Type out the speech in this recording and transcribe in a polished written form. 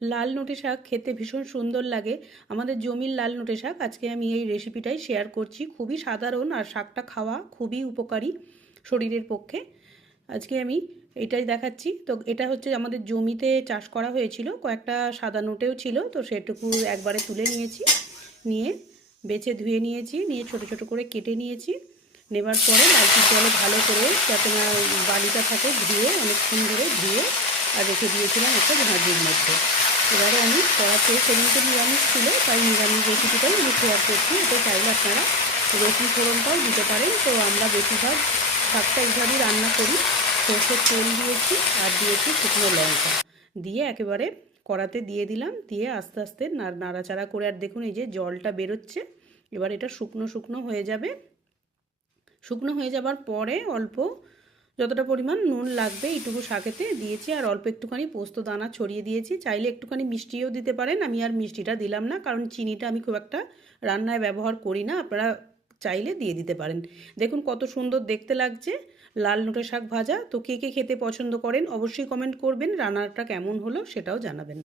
লাল নোটে শাক খেতে ভীষণ সুন্দর লাগে। আমাদের জমির লাল নোটে শাক আজকে আমি এই রেসিপিটাই শেয়ার করছি। খুবই সাধারণ আর শাকটা খাওয়া খুবই উপকারী শরীরের পক্ষে। আজকে আমি এটাই দেখাচ্ছি। তো এটা হচ্ছে আমাদের জমিতে চাষ করা হয়েছিল, কয়েকটা সাদা নোটেও ছিল, তো সেটুকু একবারে তুলে নিয়েছি, নিয়ে বেছে ধুয়ে নিয়েছি, নিয়ে ছোট ছোট করে কেটে নিয়েছি। নেবার পরে বালতির জলে ভালো করে যাতে না বালিটা থাকে ধুয়ে অনেকক্ষণ ধরে ধুয়ে আর রেখে দিয়েছিলাম একটা ঝাঁঝরির মধ্যে। এবারে আমি কড়াতে সেদিনকে নিরামিষ ছিল, তাই নিরামিষ রেসিপিটাই আমি শেয়ার করছি। এটা চাইলে আপনারা রসুন ফোড়নটাও দিতে পারেন। তো আমরা বেশিরভাগ শাকটা এইভাবেই রান্না করি। সর্ষের তেল দিয়েছি আর দিয়েছি শুকনো লঙ্কা দিয়ে একেবারে কড়াতে দিয়ে দিলাম, দিয়ে আস্তে আস্তে নাড়াচাড়া করে, আর দেখুন এই যে জলটা বেরোচ্ছে। এবার এটা শুকনো শুকনো হয়ে যাবে। শুকনো হয়ে যাবার পরে অল্প যতটা পরিমাণ নুন লাগবে এইটুকু শাকেতে দিয়েছি, আর অল্প একটুখানি পোস্ত দানা ছড়িয়ে দিয়েছি। চাইলে একটুখানি মিষ্টিও দিতে পারেন, আমি আর মিষ্টিটা দিলাম না, কারণ চিনিটা আমি খুব একটা রান্নায় ব্যবহার করি না। আপনারা চাইলে দিয়ে দিতে পারেন। দেখুন কত সুন্দর দেখতে লাগছে লাল নোটে শাক ভাজা। তো কে কে খেতে পছন্দ করেন অবশ্যই কমেন্ট করবেন, রান্নাটা কেমন হলো সেটাও জানাবেন।